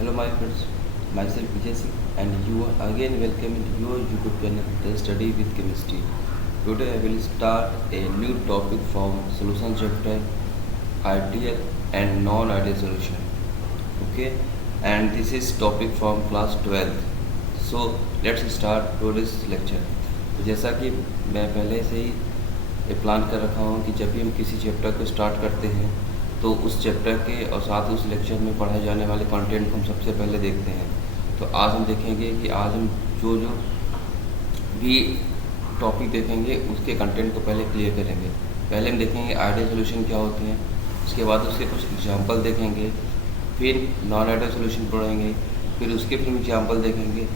Hello my friends, myself Vijay Singh and you are again welcome in your YouTube channel The Study with Chemistry. Today I will start a new topic from solution chapter ideal and non-ideal solution. Okay, and this is topic from class 12th. So let's start today's lecture. तो जैसा कि मैं पहले से ही plan कर रखा हूँ कि जब भी हम किसी चैप्टर को स्टार्ट करते हैं तो उस चैप्टर के और साथ उस लेक्चर में पढ़ाए जाने वाले कंटेंट को हम सबसे पहले देखते हैं। तो आज हम देखेंगे कि आज हम जो भी टॉपिक देखेंगे उसके कंटेंट को पहले क्लियर करेंगे। पहले हम देखेंगे आइडियल सॉल्यूशन क्या होते हैं, उसके बाद उसके कुछ एग्जांपल देखेंगे, फिर नॉन आइडियल सॉल्यूशन पढ़ेंगे, फिर उसके फिर एग्जांपल देखेंगे।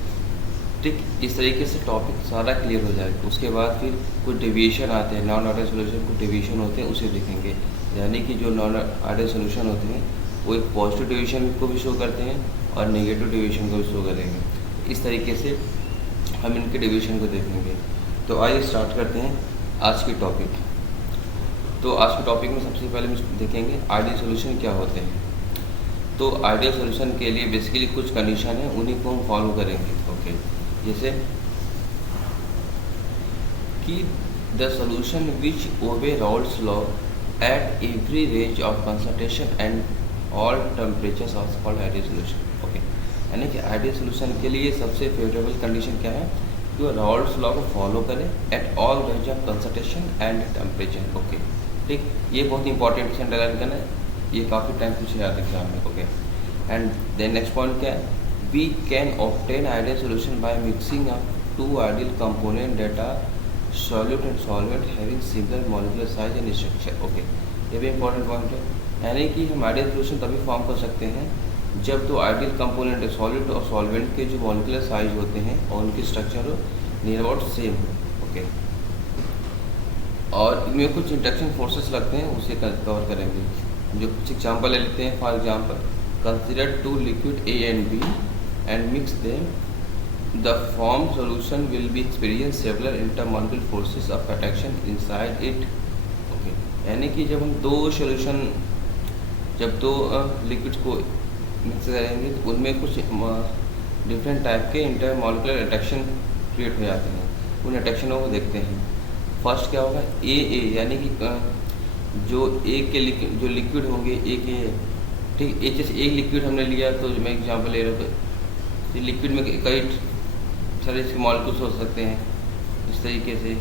ठीक इस तरीके से टॉपिक सारा क्लियर हो जाएगा। उसके बाद फिर कुछ डेविएशन आते हैं, नॉन आइडियल सॉल्यूशन कुछ डेविएशन होते हैं उसे देखेंगे। यानी कि जो नॉन आइडियल सॉल्यूशन होते हैं वो एक पॉजिटिव डेविएशन को भी शो करते हैं और नेगेटिव डेविएशन को भी शो करेंगे। इस तरीके से हम इनके डेविएशन को देखेंगे। तो आइए स्टार्ट करते हैं आज के टॉपिक। तो आज के टॉपिक में सबसे पहले हम देखेंगे आइडियल सॉल्यूशन क्या होते हैं। तो आइडियल सॉल्यूशन के लिए बेसिकली कुछ कंडीशन है, उन्हीं को हम फॉलो करेंगे। ओके, जैसे कि the solution which obey Raoult's law at every range of concentration and all temperatures are called ideal solution. Okay, यानी कि आइडियल सॉल्यूशन के लिए सबसे फेवरेबल कंडीशन क्या है कि वो राउल्स लॉ को फॉलो करें at all range of concentration and temperature. Okay, ठीक, ये बहुत इंपॉर्टेंट क्वेश्चन अंडरलाइन करना है, ये काफ़ी टाइम पूछे जाते हैं एग्जाम में। Okay, and then next point क्या है, we can obtain ideal solution by mixing up two ideal component data solute and solvent having similar molecular size and structure. Okay, ये भी इंपॉर्टेंट पॉइंट है। यानी कि हम आइडियल सॉल्यूशन तभी form कर सकते हैं जब तो आइडियल कंपोनेंट सॉल्यूट और सॉल्वेंट के जो मॉलिक्यूलर साइज होते हैं और उनकी स्ट्रक्चर हो नियर अबाउट सेम हो। ओके, और इनमें कुछ इंटरेक्शन फोर्सेस लगते हैं, उसे कवर करेंगे। जो कुछ एग्जाम्पल ले लेते हैं। For example, consider two liquid A and B and mix them, the formed solution will be experience several intermolecular forces of attraction inside it. Okay, यानी कि जब हम जब दो लिक्विड्स को मिक्स करेंगे तो उनमें कुछ डिफरेंट टाइप के इंटरमॉलिक्यूलर अट्रैक्शन क्रिएट हो जाते हैं। उन अट्रैक्शनों को देखते हैं। फर्स्ट क्या होगा, ए यानी कि जो ए के जो लिक्विड होंगे ए के, ठीक, जैसे एक लिक्विड हमने लिया तो मैं एग्जांपल ले रहा हूँ, तो लिक्विड में कई सारे इसके मॉलिक्यूल्स हो सकते हैं इस तरीके से।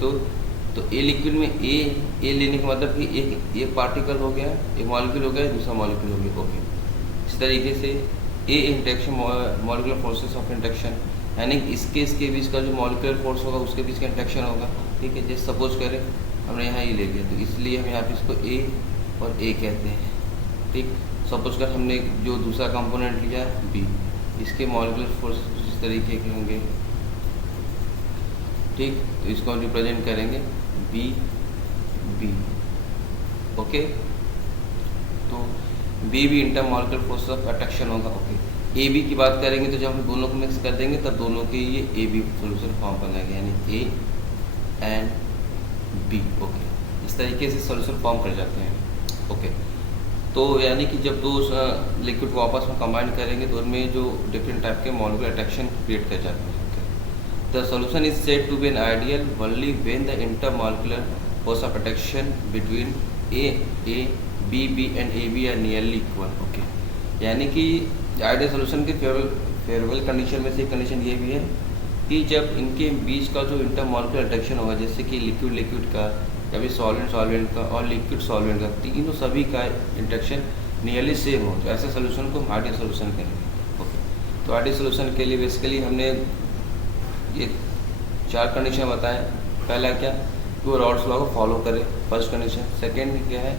तो ए लिक्विड में ए लेने का मतलब कि एक पार्टिकल हो गया, एक मॉलिक्यूल हो गया, दूसरा मॉलिक्यूल हो गया। ओके, इस तरीके से a interaction molecular forces of interaction, यानी इसके बीच का जो मॉलिक्यूलर फोर्स होगा उसके बीच का इंटरेक्शन होगा। ठीक है, जैसे सपोज करें हमने यहाँ ए ले लिया तो इसलिए हम यहाँ पे इसको ए और ए कहते हैं। ठीक, सपोज कर हमने जो दूसरा कंपोनेंट लिया बी, इसके मॉलिक्यूलर फोर्सेस इस तरीके के होंगे। ठीक, तो इसको हम रिप्रेजेंट करेंगे बी। ओके, तो बी भी इंटरमॉलिक्यूलर फोर्स ऑफ अट्रैक्शन होगा। ओके, ए बी की बात करेंगे तो जब हम दोनों को मिक्स कर देंगे तब दोनों के ये ए बी सोल्यूशन फॉर्म बनाएंगे, यानी ए एंड बी। ओके, इस तरीके से सोल्यूशन फॉर्म कर जाते हैं। ओके, तो यानी कि जब दो लिक्विड को आपस में कंबाइन करेंगे तो उनमें जो डिफरेंट टाइप के मॉलिक्यूलर अट्रैक्शन क्रिएट कर जाते हैं। The solution is said to be an ideal only when the intermolecular force of attraction between A B and A B are nearly equal. Okay, यानी कि आइडियल सॉल्यूशन के favourable condition में से एक condition ये भी है कि जब इनके बीच का जो इंटरमॉलिक्यूलर अट्रैक्शन होगा, जैसे कि लिक्विड का या फिर सॉल्वेंट का और लिक्विड सॉल्वेंट का, तीनों सभी का इंटरेक्शन नियरली सेम हो, तो ऐसे सोल्यूशन को हम आइडियल सोल्यूशन कहेंगे। ओके, तो आइडियल सोल्यूशन के लिए बेसिकली हमने ये 4 कंडीशन बताएं। पहला क्या कि वो राउल्स लॉ को फॉलो करें, फर्स्ट कंडीशन। सेकेंड क्या है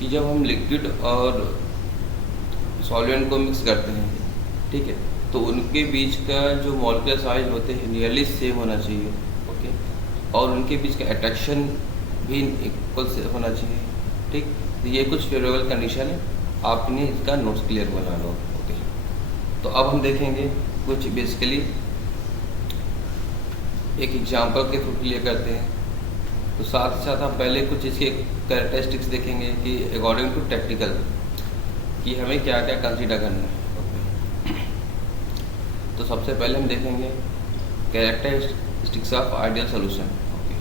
कि जब हम लिक्विड और सॉल्वेंट को मिक्स करते हैं, ठीक है, तो उनके बीच का जो मॉलिक्यूलर साइज होते हैं नियरली सेम होना चाहिए। ओके, और उनके बीच का अट्रैक्शन भी इक्वल से होना चाहिए। ठीक, तो ये कुछ फेवरेबल कंडीशन है, आपने इसका नोट्स क्लियर बना लो। ओके, तो अब हम देखेंगे कुछ बेसिकली एक एग्जांपल के थ्रू क्लियर करते हैं। तो साथ ही साथ हम पहले कुछ इसके कैरेक्टरिस्टिक्स देखेंगे कि अकॉर्डिंग टू टेक्निकल कि हमें क्या क्या कंसीडर करना है। ओके, तो सबसे पहले हम देखेंगे characteristics of ideal solution. Okay,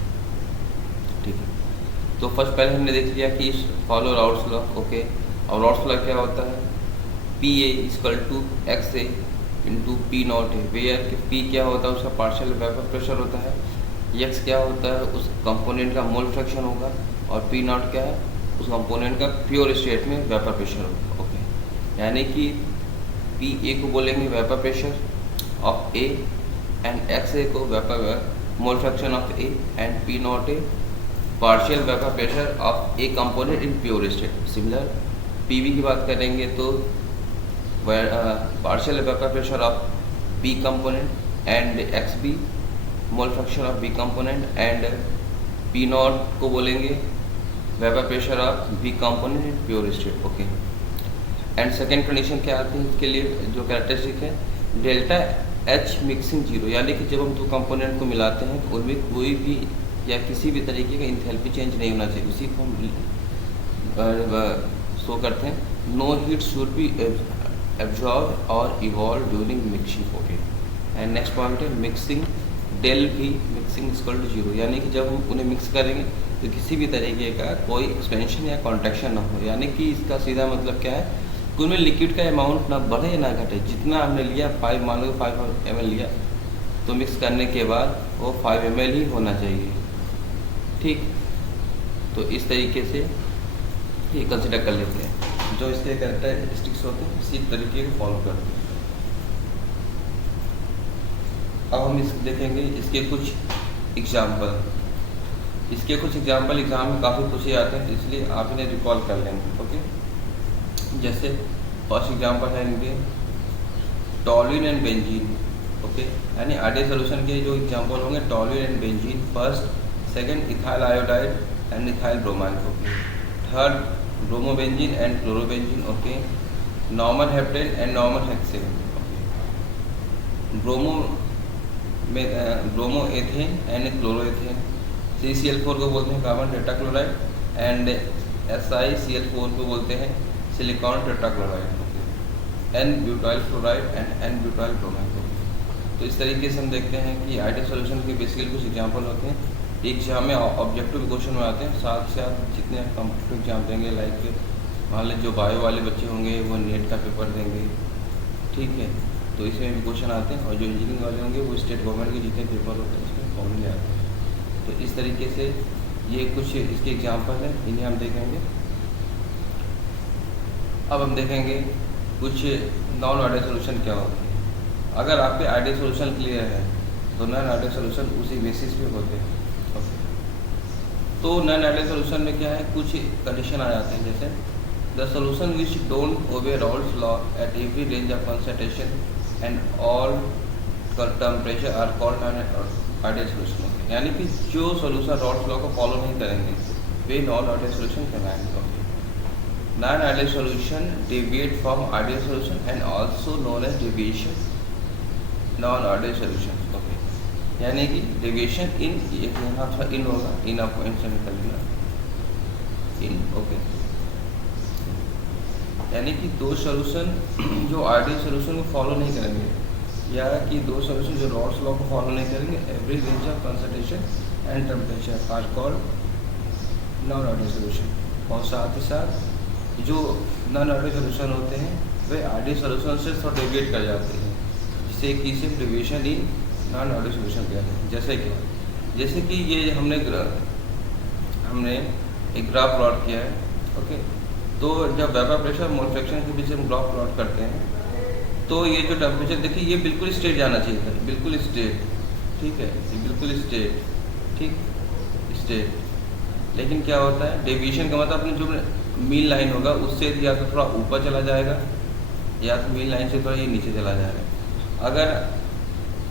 ठीक है। तो फर्स्ट पहले हमने देख लिया कि फॉलो राउल्स लॉ। ओके, और राउल्स लॉ क्या होता है? P A equal to X A into P not A, where कि पी क्या होता है? उसका पार्शियल वेपर प्रेशर होता है। एक्स क्या होता है? उस कंपोनेंट का मोल फ्रैक्शन होगा। और पी नॉट क्या है? उस कंपोनेंट का प्योर स्टेट में वेपर प्रेशर होगा। ओके, यानी कि पी ए को बोलेंगे vapour pressure of A and X A को vapour mole fraction of A and P not A partial vapour pressure of A component in pure state. Similar P B की बात करेंगे तो partial vapor pressure of B component and XB mole fraction of B component and P naught को बोलेंगे vapor pressure of B component in pure state। Okay, and second condition क्या आती है इसके लिए जो कैरेक्टरिस्टिक है? डेल्टा H मिक्सिंग जीरो, यानी कि जब हम दो कंपोनेंट को मिलाते हैं तो उनमें कोई भी या किसी भी तरीके का इंथैल्पी चेंज नहीं होना चाहिए। उसी को हम शो करते हैं। No heat should be absorb और evolve during mixing. Okay, and next point है मिक्सिंग डेल भी मिक्सिंग इक्वल टू जीरो, यानी कि जब हम उन्हें मिक्स करेंगे तो किसी भी तरीके का कोई एक्सपेंशन या कॉन्ट्रैक्शन ना हो। यानी कि इसका सीधा मतलब क्या है कि उनमें लिक्विड का अमाउंट ना बढ़े ना घटे। जितना हमने लिया 5 मान लो 5 ml लिया तो मिक्स करने के बाद वो 5 ml ही होना चाहिए। ठीक, तो इस तरीके से ये कंसिडर कर लेते हैं। जो इसके कैरेक्टरिस्टिक्स होते हैं इसी तरीके को फॉलो करते हैं। अब हम इस देखेंगे इसके कुछ एग्जाम्पल। इसके कुछ एग्जाम्पल एग्जाम में काफ़ी पूछे जाते हैं, इसलिए आप इन्हें रिकॉल कर लेंगे। ओके, जैसे फर्स्ट एग्जाम्पल है इनके टॉल्यूइन एंड बेंजीन। ओके, यानी आइडियल सोल्यूशन के जो एग्जाम्पल होंगे toluene and benzene, first second ethyl iodide and ethyl bromide. Okay, third bromobenzene and chlorobenzene. Okay, normal heptane and normal hexane. Okay, bromo ethane and chloroethane. CCl4 को बोलते हैं carbon tetrachloride and SiCl4 को बोलते हैं silicon tetrachloride. Okay, n butyl fluoride and n butyl bromide. तो इस तरीके से हम देखते हैं कि आइडियल सोल्यूशन के बेसिकली कुछ एग्जाम्पल होते हैं। एग्जाम में ऑब्जेक्टिव क्वेश्चन में आते हैं, साथ साथ जितने आप कॉम्पिटिटिव एग्जाम देंगे लाइक मान लीजिए जो बायो वाले बच्चे होंगे वो नेट का पेपर देंगे। ठीक है, तो इसमें भी क्वेश्चन आते हैं, और जो इंजीनियरिंग वाले होंगे वो स्टेट गवर्नमेंट के जितने पेपर होते हैं उसमें फॉर्मूले आते हैं। तो इस तरीके से ये कुछ इसके एग्जाम्पल हैं, इन्हें हम देखेंगे। अब हम देखेंगे कुछ नॉन आइडियल सोल्यूशन क्या होते हैं। अगर आपके आइडियल सोल्यूशन क्लियर है तो नॉन आइडियल सोल्यूशन उसी बेसिस पे होते हैं। तो नॉन आइडियल सोल्यूशन में क्या है, कुछ कंडीशन आ जाते हैं, जैसे the solution which don't obey Raoult's law at every range of concentration and all temperature are called non ideal solution. यानी कि जो सोल्यूशन राउल्स लॉ को फॉलो नहीं करेंगे वे नॉन आइडियल सोल्यूशन कहलाएंगे। Non ideal solution deviate from ideal solution and also known as deviation non ideal solution. Okay, यानी कि डेविएशन इन, यहाँ थोड़ा इन होगा, इन आप पॉइंट से निकल लेना इन। ओके, यानी कि दो सोल्यूशन जो आइडियल सोल्यूशन को फॉलो नहीं करेंगे, या कि दो सोल्यूशन जो राउल्स लॉ को फॉलो नहीं करेंगे every range of concentration and temperature are called non ideal solution. और साथ ही साथ जो नॉन आइडियल सोल्यूशन होते हैं वे आइडियल सोल्यूशन से थोड़ा डेविएट कर जाते हैं, जिससे कि सिर्फ deviation in non ideal solution कहते हैं। जैसे कि ये हमने एक ग्राफ प्लॉट किया है। ओके, तो जब वेपर प्रेशर मोल फ्रैक्शन के बीच हम ग्राफ प्लॉट करते हैं तो ये जो टेम्परेचर देखिए ये बिल्कुल स्ट्रेट जाना चाहिए था, बिल्कुल स्ट्रेट। ठीक है, ये बिल्कुल स्ट्रेट, ठीक स्ट्रेट। लेकिन क्या होता है डेविएशन का मतलब अपनी जो मीन लाइन होगा उससे या तो थोड़ा ऊपर चला जाएगा या तो मीन लाइन से थोड़ा ये नीचे चला जाएगा। अगर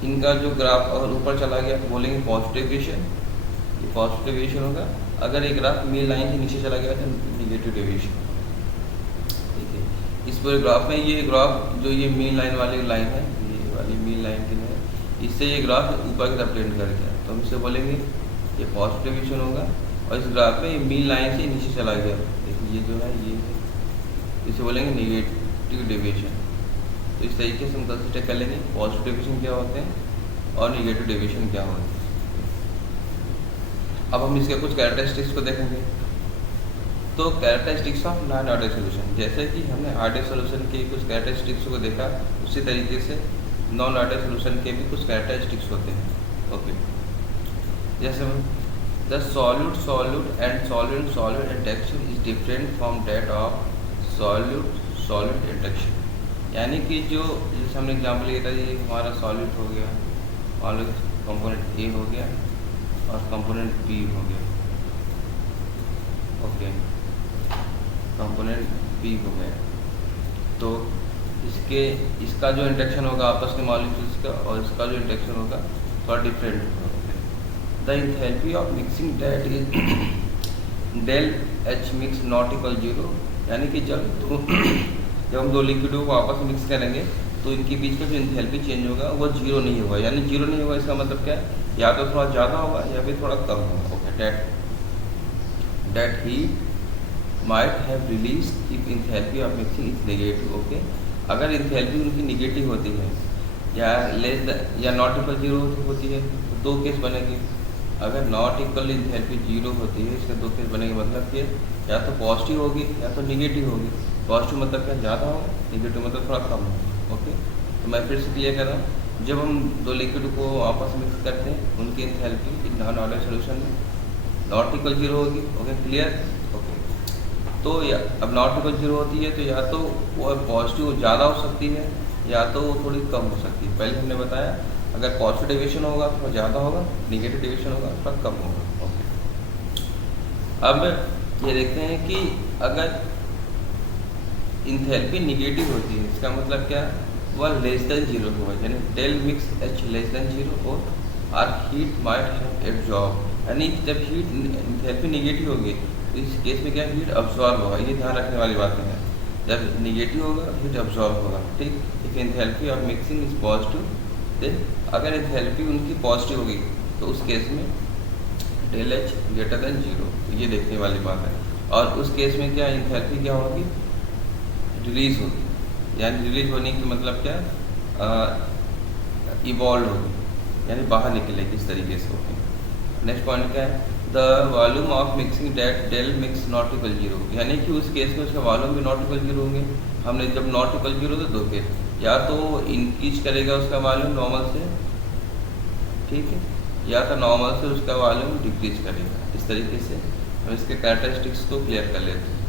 इनका जो ग्राफ अगर ऊपर चला गया तो बोलेंगे पॉजिटिव डेविएशन, ये पॉजिटिव डेविएशन होगा। अगर एक ग्राफ मीन लाइन से नीचे चला गया तो निगेटिव डेविएशन। ठीक है, इस पूरे ग्राफ में ये ग्राफ जो ये मीन लाइन वाली लाइन है, ये वाली मीन लाइन की है, इससे ये ग्राफ ऊपर की तरफ टेंड कर गया तो हम इसे बोलेंगे ये पॉजिटिव डेविएशन होगा। और इस ग्राफ में ये मीन लाइन से नीचे चला गया, देखिए ये जो है ये इसे बोलेंगे निगेटिव डेविएशन। तो इस तरीके से हम कंसिडर कर लेंगे पॉजिटिव डेविएशन क्या होते हैं और निगेटिव डेविएशन क्या होते हैं। अब हम इसके कुछ कैरेक्टरिस्टिक्स को देखेंगे। तो characteristics of non ideal solution, जैसे कि हमने आइडियल सॉल्यूशन के कुछ कैरेक्टरिस्टिक्स को देखा, उसी तरीके से नॉन आइडियल सॉल्यूशन के भी कुछ कैरेक्टरिस्टिक्स होते हैं। ओके, जैसे the solute and solute interaction is different from that of solute interaction. यानी कि जो जैसे हमने एग्जाम्पल लिया था, ये हमारा सॉल्यूट हो गया, मान लो कंपोनेंट ए हो गया और कंपोनेंट बी हो गया। ओके, कंपोनेंट बी हो गया, तो इसका जो इंटरेक्शन होगा आपस में मॉलिक्यूल्स का और इसका जो इंटरेक्शन होगा थोड़ा डिफरेंट होगा। The enthalpy of mixing that is del H mix not equal 0, यानी कि जब हम दो लिक्विडों को आपस में मिक्स करेंगे तो इनके बीच का जो इंथैल्पी चेंज होगा वो 0 नहीं होगा। यानी 0 नहीं होगा इसका मतलब क्या है, या तो थोड़ा ज़्यादा होगा या फिर थोड़ा कम होगा। Okay, that heat might have release if enthalpy of mixing is negative. Okay, अगर इंथैल्पी उनकी निगेटिव होती है या या नॉट इक्वल 0 होती है तो दो केस बनेंगे। अगर नॉट इक्वल इंथैल्पी 0 होती है, इसके दो केस बनेंगे। मतलब कि या तो पॉजिटिव होगी या तो निगेटिव होगी। पॉजिटिव मतलब क्या, ज़्यादा होगा, निगेटिव मतलब थोड़ा कम होगा। ओके, तो मैं फिर से क्लियर कर रहा हूँ, जब हम दो लिक्विड को आपस में मिक्स करते हैं उनकी इंथैल्पी नॉन आइडियल सॉल्यूशन में नॉट इक्वल 0 होगी। Okay, clear. ओके, तो या अब नॉट इक्वल 0 होती है तो या तो वो पॉजिटिव ज़्यादा हो सकती है या तो वो थोड़ी कम हो सकती है। पहले हमने बताया अगर पॉजिटिव डेविएशन होगा तो ज़्यादा होगा, निगेटिव डेविएशन होगा तो कम होगा। ओके, अब ये देखते हैं कि अगर इंथैल्पी निगेटिव होती है इसका मतलब क्या, वह लेस देन 0 होगा, यानी del mix H less than 0 और are heat might have absorb. यानी जब हीट इंथैल्पी निगेटिव होगी तो इस केस में क्या, हीट अब्जॉर्ब होगा। ये ध्यान रखने वाली बातें हैं, जब निगेटिव होगा हीट अब्जॉर्ब होगा। ठीक, if enthalpy of mixing is positive then, अगर इंथैल्पी उनकी पॉजिटिव होगी तो उस केस में डेल एच ग्रेटर देन 0, तो ये देखने वाली बात है। और उस केस में क्या, इंथैल्पी क्या होगी, रिलीज होगी। यानी रिलीज होने की मतलब क्या, इवॉल्व होगी, यानी बाहर निकलेगी इस तरीके से। ओके, नेक्स्ट पॉइंट क्या है, the volume of mixing that del mix not equal 0, यानी कि उस केस में उसका वॉल्यूम भी नॉट इक्वल 0 होंगे। हमने जब नॉट इक्वल 0 तो दो केस, या तो इंक्रीज करेगा उसका वॉल्यूम नॉर्मल से, ठीक है, या तो नॉर्मल से उसका वॉल्यूम डिक्रीज करेगा। इस तरीके से हम इसके कैरेक्टरिस्टिक्स को क्लियर कर लेते हैं।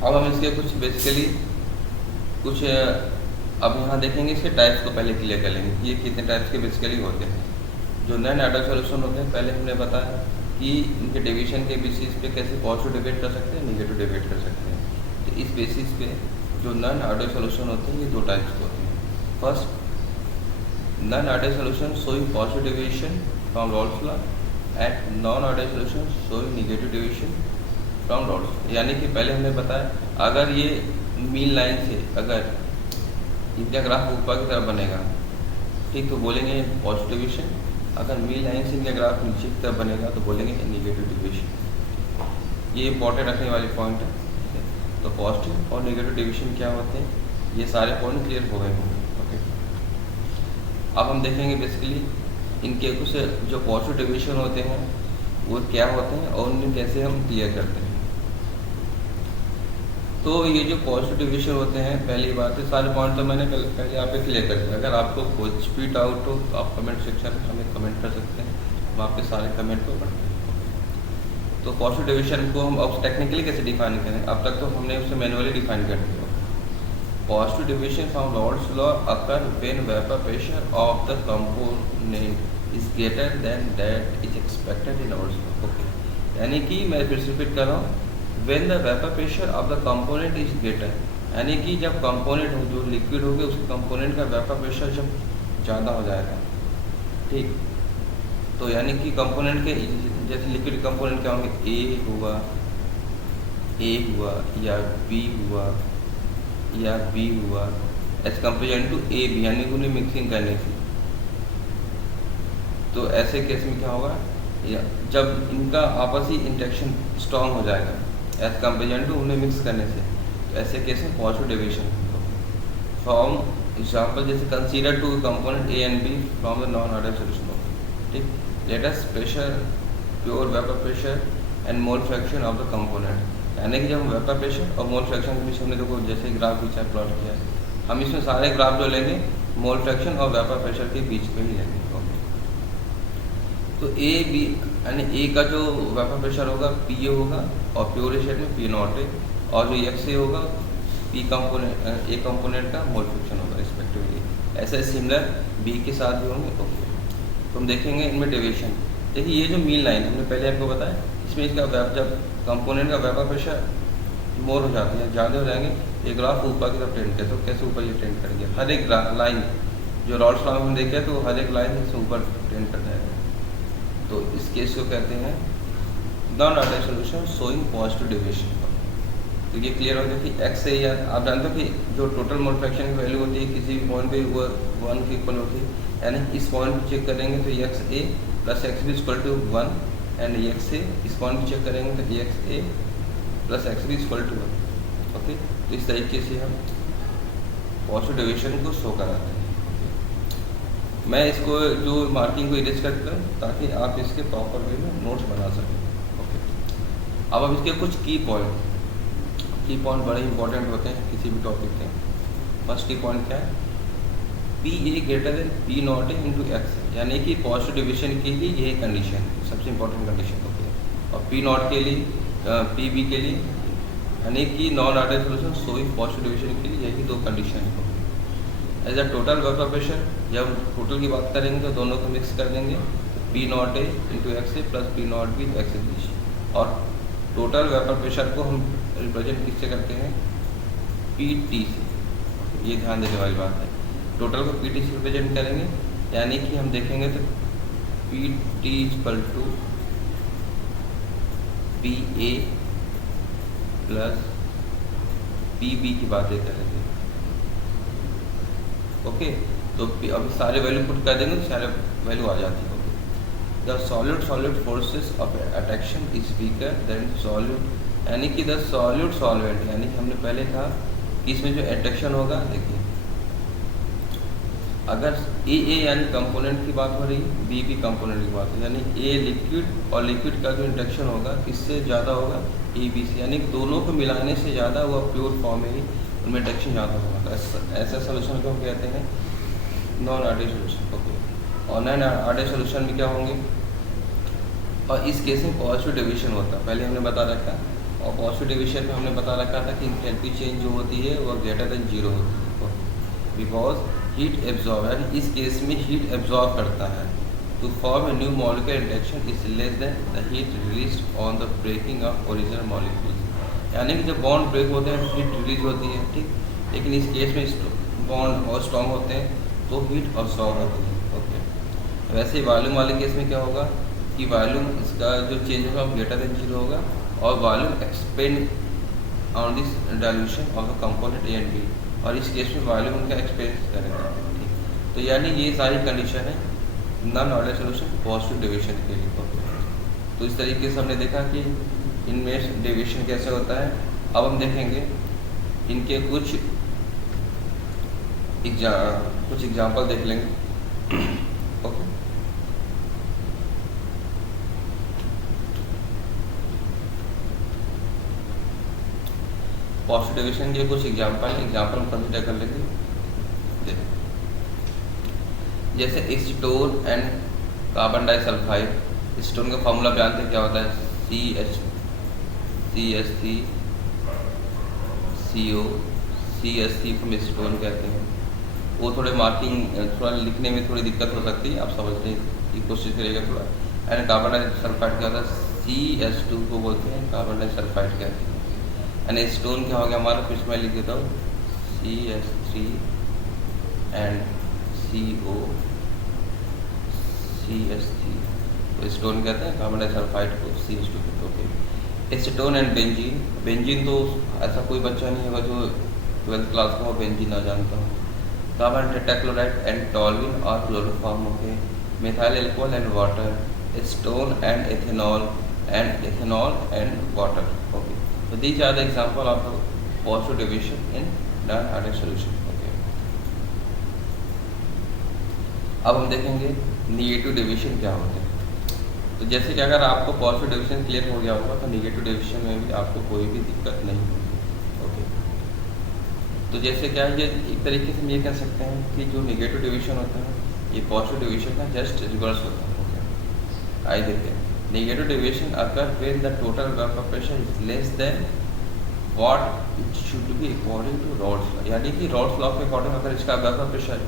अब हम इसके कुछ बेसिकली कुछ अब यहाँ देखेंगे, इसके टाइप्स को पहले क्लियर कर लेंगे। ये कितने टाइप्स के बेसिकली होते हैं। जो नॉन आइडियल सॉल्यूशन होते हैं, पहले हमने बताया कि इनके डेविएशन के बेसिस पे कैसे पॉजिटिव डेविएट कर सकते हैं, नेगेटिव डेविएट कर सकते हैं। तो इस बेसिस पे जो नॉन आइडियल सॉल्यूशन होते हैं ये दो टाइप्स के होते हैं। First, non ideal solution showing positive deviation from Raoult's law and non ideal solution showing negative deviation from Raoult's law. यानी कि पहले हमने बताया अगर ये मीन लाइन से अगर इनका ग्राफ ऊपर की तरफ बनेगा, ठीक, तो बोलेंगे पॉजिटिव डेविएशन। अगर मीन लाइन से इनका ग्राफ नीचे की तरफ बनेगा तो बोलेंगे नेगेटिव डेविएशन। ये इंपॉर्टेंट रखने वाले पॉइंट है। तो पॉजिटिव और नेगेटिव डेविएशन क्या होते हैं, ये सारे पॉइंट क्लियर हो गए होंगे। ओके, अब हम देखेंगे बेसिकली इनके कुछ जो पॉजिटिव डेविएशन होते हैं वो क्या होते हैं और उन्हें कैसे हम क्लियर करते हैं। तो ये जो पॉजिटिव डेविएशन होते हैं, पहली बात है सारे पॉइंट तो मैंने पहले यहाँ पे क्लियर कर दिया। अगर आपको कुछ भी डाउट हो तो आप कमेंट सेक्शन में हमें कमेंट कर सकते हैं, हम आपके सारे कमेंट को पढ़ते हैं। तो पॉजिटिव डेविएशन को हम अब टेक्निकली कैसे डिफाइन करें, अब तक तो हमने उसे मैनुअली डिफाइन कर दिया। Positive deviation from Raoult's law occur when vapour pressure of the component is greater than that is expected in Rawls law. Okay, यानी कि मैं फिर से रिपीट कर रहा हूँ, when the vapor pressure of the component is greater, यानी कि जब कंपोनेंट हो जो लिक्विड होगी उसके कंपोनेंट का वेपर प्रेशर जब ज़्यादा हो जाएगा, ठीक, तो यानी कि कंपोनेंट के जैसे लिक्विड कंपोनेंट क्या होंगे, ए हुआ या बी हुआ या बी हुआ as compare to A B, यानी कि उन्हें मिक्सिंग करने से। तो ऐसे केस में क्या होगा, जब इनका आपसी इंटरेक्शन स्ट्रॉन्ग हो जाएगा एज कम्पेयर टू उन्हें मिक्स करने से, तो ऐसे केस में पॉजिटिव डेविएशन होगा। फ्रॉम एग्जाम्पल जैसे consider two component A and B from the non ideal solution. ठीक, let us pressure, pure vapour pressure and mole fraction of the component, यानी कि जब हम वेपर प्रेशर और मोल फ्रैक्शन के बीच हमने देखो जैसे ग्राफ खींचा प्लॉट किया है, हम इसमें सारे ग्राफ जो लेंगे मोल फ्रैक्शन और वेपर प्रेशर के बीच पे ही लेंगे। ओके, तो ए बी यानी ए का जो वेपर प्रेशर होगा पी ए होगा और प्योर स्टेट में पी नॉट ए, और जो एक्स ए होगा पी कंपोनेंट ए कंपोनेंट का मोल फ्रैक्शन होगा रिस्पेक्टिवली। ऐसे सिमिलर बी के साथ भी होंगे। ओके, तो हम देखेंगे इनमें डेविएशन। देखिए ये जो मीन लाइन हमने पहले आपको बताया, इसमें इसका जब कंपोनेंट का वेपर प्रेशर मोर हो जाती है, ज़्यादा हो जाएंगे, ये ग्राफ ऊपर की तरफ टेंड करते, तो कैसे ऊपर ये टेंड करेंगे, हर एक लाइन जो रॉल्स लॉ में हम देखे तो हर एक लाइन इससे ऊपर टेंड कर जाएगा। तो इस केस को कहते हैं non ideal solution showing positive deviation. तो ये क्लियर हो गया कि एक्स से, या आप जानते हो कि जो टोटल मोल फ्रैक्शन की वैल्यू होती है किसी भी पॉइंट पे वो 1 के इक्वल होती है, यानी इस पॉइंट पे चेक करेंगे तो X A plus X B equal to 1, and X A इस पॉइंट पे चेक करेंगे तो X A plus X B equal to 1। Okay, तो इस तरीके से हम पॉजिटिव डेविएशन को शो कराते हैं। मैं इसको जो मार्किंग को इरेज करता हूँ ताकि आप इसके प्रॉपर वे में नोट्स बना सकें। ओके, अब इसके कुछ की पॉइंट बड़े इंपॉर्टेंट होते हैं किसी भी टॉपिक के। फर्स्ट की पॉइंट क्या है, P A greater than P not A into x, यानी कि पॉजिटिव डिविजन के लिए यही कंडीशन सबसे इंपॉर्टेंट कंडीशन होती है, और पी नॉट के लिए पी बी के लिए, यानी कि non ideal solution showing positive division के लिए यही दो कंडीशन होगी। As a total vapour pressure, जब हम टोटल की बात करेंगे तो दोनों को मिक्स कर देंगे, तो P not A into X A plus P not B X A B. और टोटल वेपर प्रेशर को हम रिप्रेजेंट किससे करते हैं, पी टी से। ये ध्यान देने वाली बात है, टोटल को पी टी से रिप्रेजेंट करेंगे, यानी कि हम देखेंगे तो P T equal to P A plus P B की बातें करेंगे। ओके, तो अब सारे वैल्यू पुट कर देंगे तो सारे वैल्यू आ जाती है। The solid forces of attraction is weaker then solute, यानी कि द सॉल्यूट सॉल्वेंट, यानी कि हमने पहले कहा कि इसमें जो अट्रैक्शन होगा, देखिए अगर ए यानी कंपोनेंट की बात हो रही है, बी भी कंपोनेंट की बात हो, यानी ए लिक्विड और लिक्विड का जो इंट्रैक्शन होगा किससे ज़्यादा होगा, ए बी से, यानी दोनों को मिलाने से ज़्यादा वो प्योर फॉर्म में ही उनमें इंट्रैक्शन ज़्यादा होगा। ऐसा सोल्यूशन को हम कहते हैं नॉन आइडियल सोल्यूशन। ओके, और नॉन आइडियल सोल्यूशन में क्या होंगे, और इस केस में पॉजिटिव डेविएशन होता है, पहले हमने बता रखा, और पॉजिटिव डेविएशन में हमने बता रखा था कि एंथैल्पी चेंज जो होती है वो ग्रेटर देन 0 होती है, बिकॉज हीट एब्जॉर्ब, यानी इस केस में हीट एब्जॉर्ब करता है। To form a new molecular interaction is less than the heat released on the breaking of original molecules, यानी कि जब बॉन्ड ब्रेक होते हैं हीट रिलीज होती है, ठीक, लेकिन इस केस में बॉन्ड और स्ट्रॉन्ग होते हैं तो हीट अब्जॉर्ब होती है। ओके, वैसे वॉल्यूम वाले केस में क्या होगा कि वॉल्यूम इसका जो चेंज होगा ग्रेटर देन 0 होगा, और volume expand on this dilution of the component A and B, और इस केस में वॉल्यूम उनका एक्सपेंड करेगा। ठीक, तो यानी ये सारी कंडीशन है non ideal solution positive deviation के लिए। तो इस तरीके से हमने देखा कि इनमें डेविएशन कैसे होता है। अब हम देखेंगे इनके कुछ एग्जाम्पल देख लेंगे। ओके, पॉजिटिव डेविएशन के कुछ एग्जाम्पल हम कंसिडर कर लेंगे। जैसे acetone and carbon disulphide, acetone का फॉर्मूला जानते हैं क्या होता है, CH3CO, CH3 फ्रॉम एसीटोन कहते हैं। वो थोड़े मार्किंग थोड़ा लिखने में थोड़ी दिक्कत हो सकती है, आप समझने की कोशिश करिएगा थोड़ा। एंड कार्बन डाइसल्फाइड क्या होता है, CH2 को बोलते हैं कार्बन डाइसल्फाइड कहते हैं। एंड एसीटोन क्या हो गया हमारा, फिर मैं लिख देता हूँ CH3 एंड CO CH3, तो एसीटोन कहते हैं कार्बन डाइसल्फाइड को CH2 को। Okay, acetone and benzene, benzene तो ऐसा कोई बच्चा नहीं होगा जो 12th क्लास का हो बेंजीन ना जानता हो। कार्बन टेट्राक्लोराइड एंड टॉल्यूइन और chloroform, okay, methyl alcohol and water, acetone and ethanol and water. Okay, so these are the example of the positive deviation in non-आइडियल solution. Okay, अब हम देखेंगे negative deviation क्या होते हैं। तो जैसे कि अगर आपको पॉजिटिव डेविएशन क्लियर हो गया होगा तो निगेटिव डेविएशन में भी आपको कोई भी दिक्कत नहीं होगी। ओके, तो जैसे क्या है, ये एक तरीके से हम ये कह सकते हैं कि जो निगेटिव डेविएशन होता है ये पॉजिटिव डेविएशन का जस्ट रिवर्स होता है। ओके, आइए देखते हैं। Negative deviation occur when the total vapour pressure is less than what it should be according to Raoult's law, यानी कि रॉल्स लॉ के अकॉर्डिंग अगर इसका वेपर प्रेशर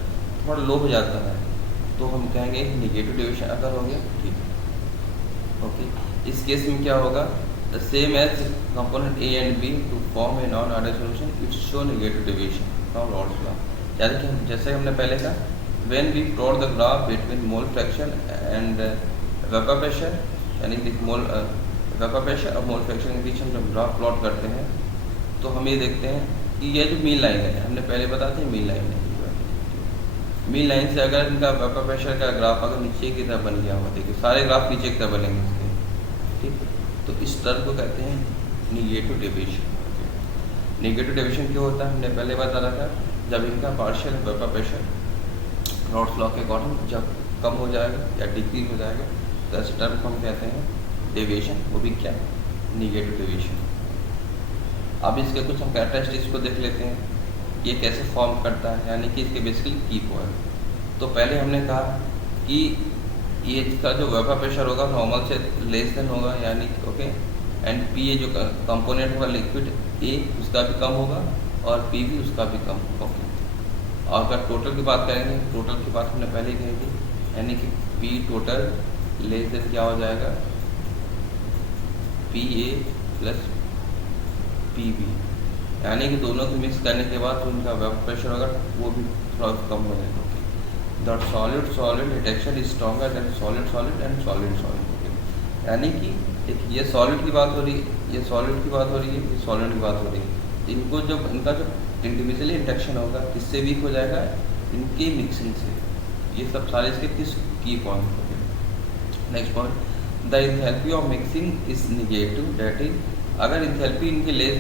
थोड़ा लो हो जाता है तो हम कहेंगे निगेटिव डेविएशन अगर हो गया। ठीक है, ओके, इस केस में क्या होगा, the same as component A and B to form a non ideal solution it's show negative deviation from Raoult's law. यानी कि जैसे हमने पहले कहा, when we plot the graph between mole fraction and vapour pressure, यानी कि मोल vapour pressure और mole fraction के बीच हम जब ग्राफ प्लॉट करते हैं तो हम ये देखते हैं कि ये जो मीन लाइन है, हमने पहले बताया था मीन लाइन है, मीन लाइन से अगर इनका वेपर प्रेशर का ग्राफ अगर नीचे की तरफ बन गया हुआ, देखिए सारे ग्राफ नीचे की तरफ बनेंगे इसके। ठीक, तो इस टर्म को कहते हैं निगेटिव डेविएशन। निगेटिव डेविएशन क्यों होता है, हमने पहले बता रहा था, जब इनका partial vapour pressure Rawls law के अकॉर्डिंग जब कम हो जाएगा या डिक्रीज हो जाएगा तो इस टर्म को हम कहते हैं डेविएशन, वो भी क्या, निगेटिव डेविएशन। अब इसके कुछ हम कैरेक्टरिस्टिक्स को देख लेते हैं, ये कैसे फॉर्म करता है, यानी कि इसके बेसिकली की पॉइंट। तो पहले हमने कहा कि ये इसका जो वेपर प्रेशर होगा नॉर्मल से लेस देन होगा, यानी ओके, एंड पी ए जो कंपोनेंट होगा लिक्विड ए उसका भी कम होगा और पी भी उसका भी कम होगा। ओके, और अगर टोटल की बात करेंगे, टोटल की बात हमने पहले ही कही थी, यानी कि पी टोटल लेस देन क्या हो जाएगा, P A plus P B, यानी कि दोनों को मिक्स करने के बाद उनका वेपर प्रेशर होगा वो भी थोड़ा कम हो जाएगा। Okay, the solid solid reduction is stronger than solid solid and solid solid. Okay, यानी कि एक ये सॉलिड की बात हो रही है, ये सॉलिड की बात हो रही है, ये सॉलिड की बात हो रही है। इनको जब इनका जो इंडिविजुअली इंडक्शन होगा किससे वीक हो जाएगा, इनके मिक्सिंग से। ये सब सारे इसके किस की point. Okay, next point, the enthalpy of mixing is negative, that is अगर इंथैल्पी इनके लेस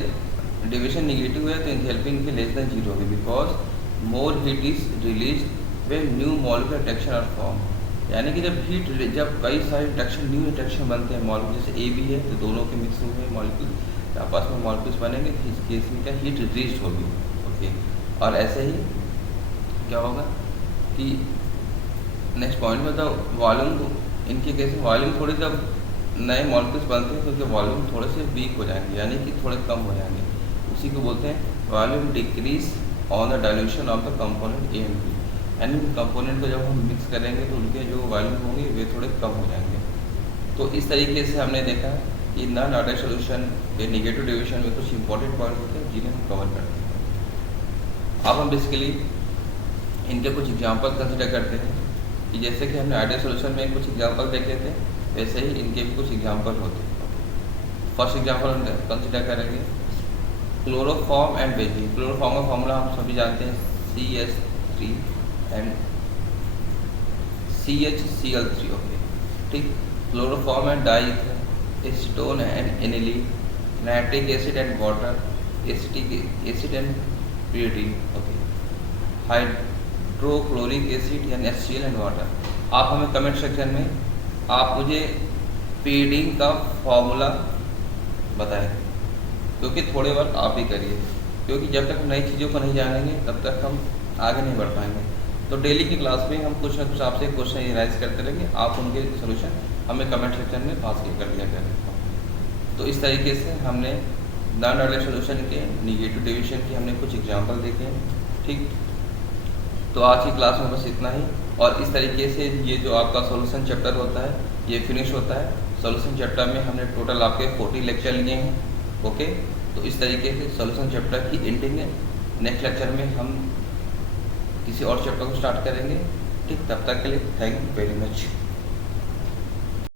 डेविएशन निगेटिव है तो इंथैल्पी इनके लेस देन जीरो होगी, because more heat is release when new molecular interaction are form. यानी कि जब कई सारे इंटरेक्शन न्यू इंटरेक्शन बनते हैं मॉलिक्यूल, जैसे ए बी है तो दोनों के मिक्सिंग में मॉलिक्यूल आपस में मॉलिक्यूल्स बनेंगे, इस केस में क्या हीट रिलीज होगी। ओके, और ऐसे ही क्या होगा कि नेक्स्ट पॉइंट में द वॉल्यूम, इनके केस में वॉल्यूम थोड़ी जब नए मॉलिक्यूल्स बनते हैं तो उनके वॉल्यूम थोड़े से वीक हो जाएंगे, यानी कि थोड़े कम हो जाएंगे। उसी को बोलते हैं volume decrease on the dilution of the component A and B, यानी कंपोनेंट को जब हम मिक्स करेंगे तो उनके जो वॉल्यूम होंगे वे थोड़े कम हो जाएंगे। तो इस तरीके से हमने देखा कि नॉन आइडियल सॉल्यूशन के निगेटिव डेविएशन में कुछ इंपॉर्टेंट पॉइंट होते हैं जिन्हें हम कवर करते हैं। अब हम बेसिकली इनके कुछ एग्जाम्पल कंसिडर करते हैं कि जैसे कि हमने आइडियल सॉल्यूशन में कुछ एग्जाम्पल देखे थे, वैसे ही इनके भी कुछ एग्जाम्पल होते हैं। फर्स्ट एग्जाम्पल हम कंसिडर करेंगे क्लोरोफॉर्म एंड बेंजीन। क्लोरोफॉर्म का फॉर्मूला हम सभी जानते हैं CH3 एंड CHCl3। ओके, ठीक, chloroform and diether, acetone and aniline, nitric acid and water, acetic acid and pyridine. Okay, hydrochloric acid यानी HCl एंड वाटर। आप हमें कमेंट सेक्शन में आप मुझे पीडीन का फॉर्मूला बताएं, क्योंकि थोड़े वक्त आप ही करिए, क्योंकि जब तक हम नई चीज़ों को नहीं जानेंगे तब तक हम आगे नहीं बढ़ पाएंगे। तो डेली की क्लास में हम कुछ ना कुछ आपसे क्वेश्चन राइज करते रहेंगे, आप उनके सोल्यूशन हमें कमेंट सेक्शन में पास कर दिया करें। तो इस तरीके से हमने नॉन आइडियल सॉल्यूशन के निगेटिव डेविएशन की हमने कुछ एग्जाम्पल देखे हैं। ठीक, तो आज की क्लास में बस इतना ही, और इस तरीके से ये जो आपका सॉल्यूशन चैप्टर होता है ये फिनिश होता है। सॉल्यूशन चैप्टर में हमने टोटल आपके 40 लेक्चर लिए हैं। ओके, तो इस तरीके से सॉल्यूशन चैप्टर की एंडिंग है। नेक्स्ट लेक्चर में हम किसी और चैप्टर को स्टार्ट करेंगे। ठीक, तब तक के लिए थैंक यू वेरी मच।